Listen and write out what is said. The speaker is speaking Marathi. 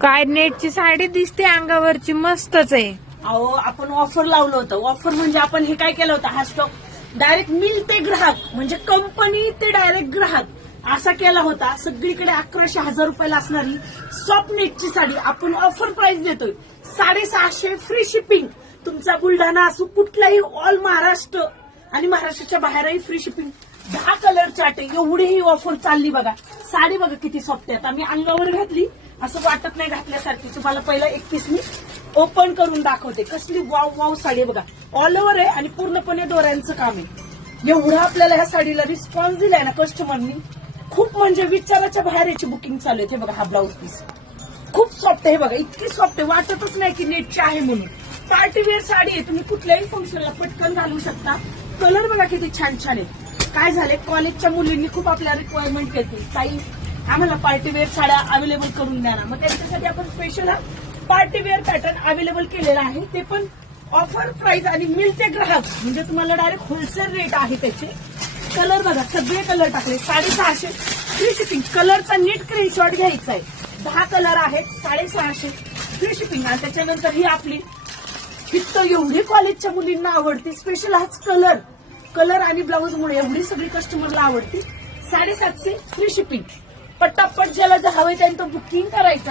काय नेटची साडी दिसते अंगावरची, मस्तच आहे. अहो आपण ऑफर लावलं होतं. ऑफर म्हणजे आपण हे काय केलं होतं, हा स्टॉक डायरेक्ट मिल ते ग्राहक म्हणजे कंपनी ते डायरेक्ट ग्राहक असा केला होता. सगळीकडे 11,000 रुपयाला असणारी सॉफ्ट नेटची साडी आपण ऑफर प्राइस देतोय 650 फ्री शिपिंग. तुमचा बुलढाणा असो कुठलाही ऑल महाराष्ट्र आणि महाराष्ट्राच्या बाहेरही फ्री शिपिंग. 10 कलर चार्ट एवढी ही ऑफर चालली बघा. साडी बघा किती सॉफ्ट आहे. आता मी अंगावर घातली असं वाटत नाही घातल्यासारखी. तुम्हाला पहिला एक पीस मी ओपन करून दाखवते. कसली वाव वाव साडी बघा. ऑल ओव्हर आहे आणि पूर्णपणे दोऱ्यांचं काम आहे. एवढा आपल्याला ह्या साडीला रिस्पॉन्स दिलाय ना कस्टमरनी, खूप म्हणजे विचाराच्या बाहेर याची बुकिंग चालू आहे. हे बघा हा ब्लाऊज पीस खूप सॉफ्ट आहे. बघा इतकी सॉफ्ट आहे वाटतच नाही की नेटची आहे म्हणून. पार्टीवेअर साडी आहे, तुम्ही कुठल्याही फंक्शनला पटकन घालू शकता. कलर बघा किती छान छान आहे. काय झाले, कॉलेजच्या मुलींनी खूप आपल्या रिक्वायरमेंट केली, काही आम्हाला पार्टीवेअर साड्या अवेलेबल करून द्या ना. मग त्यांच्यासाठी आपण स्पेशल हा पार्टीवेअर पॅटर्न अवेलेबल केलेला आहे. ते पण ऑफर प्राइस आणि मिळते ग्राहक म्हणजे तुम्हाला डायरेक्ट होलसेल रेट आहे त्याचे. कलर बघा सगळे कलर टाकले. 650 फ्री शिपिंग. कलरचा नीट स्क्रीनशॉट घ्यायचा आहे. 10 कलर आहेत. 650 फ्री शिपिंग. आणि त्याच्यानंतर ही आपली फित्त एवढी कॉलेजच्या मुलींना आवडते. स्पेशल हाच कलर आणि ब्लाऊज मुळे एवढी सगळी कस्टमरला आवडती. 750 फ्री शिपिंग. पटापट ज्याला हवंय त्यांचं बुकिंग करायचं.